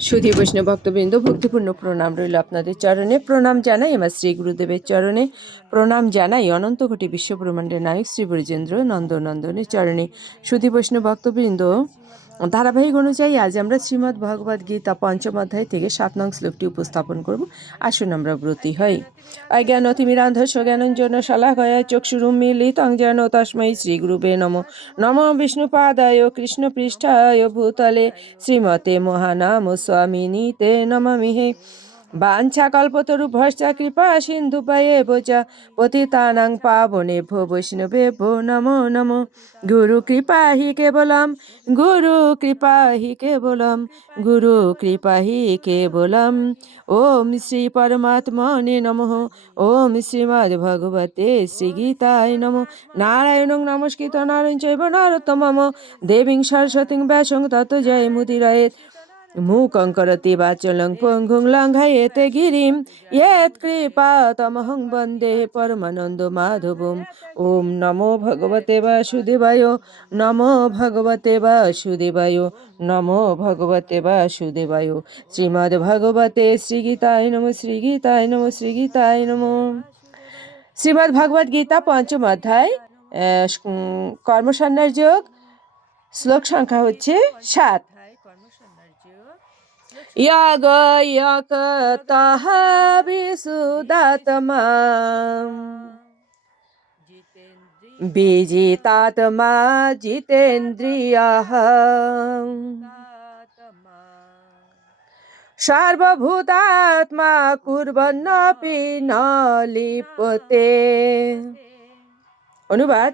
সুধী বৈষ্ণব ভক্তবৃন্দ, ভক্তিপূর্ণ প্রণাম রইল আপনাদের চরণে। প্রণাম জানাই আমার শ্রী গুরুদেবের চরণে। প্রণাম জানাই অনন্ত কোটি বিশ্বব্রহ্মাণ্ডের নায়ক শ্রী ব্রজেন্দ্র নন্দনন্দনের চরণে। সুধী বৈষ্ণব ভক্তবৃন্দ ধারাবাহিক অনুযায়ী আজ আমরা শ্রীমদ্ ভগবদ গীতা পঞ্চম অধ্যায় থেকে সাত নং শ্লোকটি উপস্থাপন করব। আসুন আমরা ব্রতী হই। অজ্ঞান অতিমিরান্ধস্য জ্ঞানঞ্জন শালাকয়া চক্ষুরুমিলিতং যেন শ্রী শ্রীগুরুবে নম। নম বিষ্ণুপাদায় কৃষ্ণ পৃষ্ঠায় ভূতলে। শ্রীমতে মহানাম স্বামিনীতে নমামিহে। বাঞ্ছা কল্পতরুভশ্চ কৃপা সিন্ধু পায়ে বোচা পতিতানাং পাবনে ভো বৈষ্ণবে ভো নমো নমো। গুরু কৃপা হি কেবলম, গুরু কৃপা হি কেবলম, গুরু কৃপা হি কেবলম। ওম শ্রী পরমাত্মনে নমঃ। ওম শ্রীমদ্ ভগবতে শ্রীগীতায় নমঃ। নারায়ণং নমস্কৃত, নারায়ণ চৈব, নরোত্তমম। দেবীং সরস্বতীং ব্যাসং তত জয় মুদিরায়েত মূকং করতি বাচলং পঙ্গুং লঙ্ঘায়েতে গিরিম ইয়েত কৃপা তমহং বন্দে পরমানন্দ মাধবম ওম নমো ভগবতে বাসুদেবায় নমো ভগবতে বাসুদেবায় নমো ভগবতে বাসুদেবায় শ্রীমদ ভগবতে শ্রীগীতায় নমো শ্রীগীতায় নমো শ্রীগীতায় নমো শ্রীমদ ভগবদ গীতা পঞ্চম অধ্যায় কর্মসন্ন্যাস যোগ শ্লোক সংখ্যা হচ্ছে সাত याग यकतः विशुदात्मा विजितात्मा जितेन्द्रियः सर्वभूतात्मा कुर्वन्नपि न लिप्यते অনুবাদ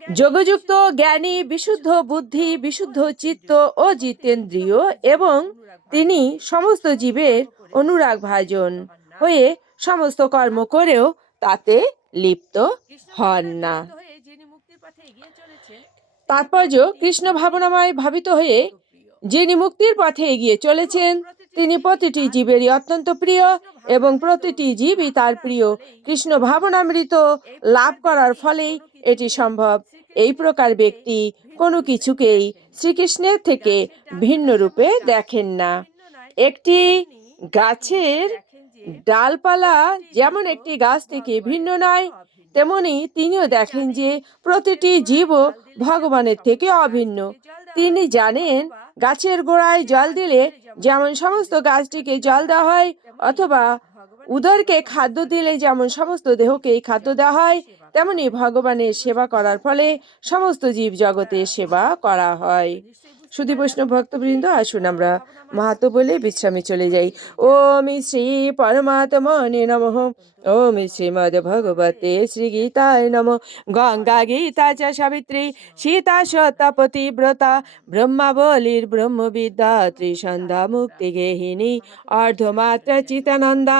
যোগযুক্ত জ্ঞানী, বিশুদ্ধ বুদ্ধি, বিশুদ্ধ চিত্ত ও জিতেন্দ্রিয় এবং তিনি সমস্ত জীবের অনুরাগ ভাজন হয়ে সমস্ত কর্ম করেও তাতে লিপ্ত হন না। তাৎপর্য কৃষ্ণ ভাবনাময় ভাবিত হয়ে যিনি মুক্তির পথে এগিয়ে চলেছেন, তিনি প্রতিটি জীবেরই অত্যন্ত প্রিয় এবং প্রতিটি জীবই তার প্রিয়। কৃষ্ণ ভাবনামৃত লাভ করার ফলেই এটি সম্ভব। এই প্রকার ব্যক্তি কোনো কিছুকেই শ্রীকৃষ্ণের থেকে ভিন্ন রূপে দেখেন না। একটি গাছের ডালপালা যেমন একটি গাছ থেকে ভিন্ন নয়, তেমনি তিনিও দেখেন যে প্রতিটি জীবও ভগবানের থেকে অভিন্ন। তিনি জানেন গাছের গোড়ায় জল দিলে যেমন সমস্ত গাছটিকে জল দেওয়া হয়, অথবা উদরকে খাদ্য দিলে যেমন সমস্ত দেহকে খাদ্য দেওয়া হয়, তেমনি ভগবানের সেবা করার ফলে সমস্ত জীব জগতে সেবা করা হয়। সুধী বৈষ্ণব ভক্তবৃন্দ, আসুন আমরা মাহাতো বলে বিশ্রামে চলে যাই। ওম শ্রী পরমাত্মনে নমঃ। ওম শ্রীমদ ভগবতে শ্রী গীতায় নম। গঙ্গা গীতা চ সাবিত্রী, সীতা সতাপতি ব্রতা ব্রহ্মাবলীর ব্রহ্মবিদ্যা, ত্রিসন্ধ্যা মুক্তি গেহিনী, অর্ধমাত্রা চিতানন্দা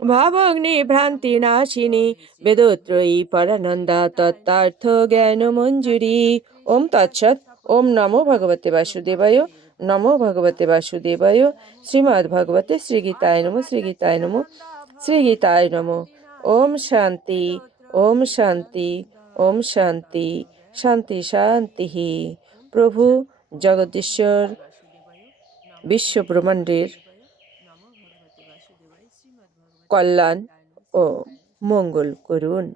ভবগ্নি ভ্রান্তি নাশিনী, বেদত্রয়ী পরানন্দা, তত্ত্বার্থ জ্ঞান মঞ্জুরি ওম তৎসৎ। ওম নমো ভগবতে বাসুদেবায়, নমো ভগবতে বাসুদেবায়, শ্রীমদ্ ভগবতে শ্রীগীতায় নমো শ্রীগীতায় নমো শ্রীগীতায় নমো। ওম শান্তি ওম শান্তি ওম শান্তি শান্তি শান্তি। প্রভু জগদীশ্বর বিশ্ব ব্রহ্মাণ্ডের কল্যাণ ও মঙ্গল করুন।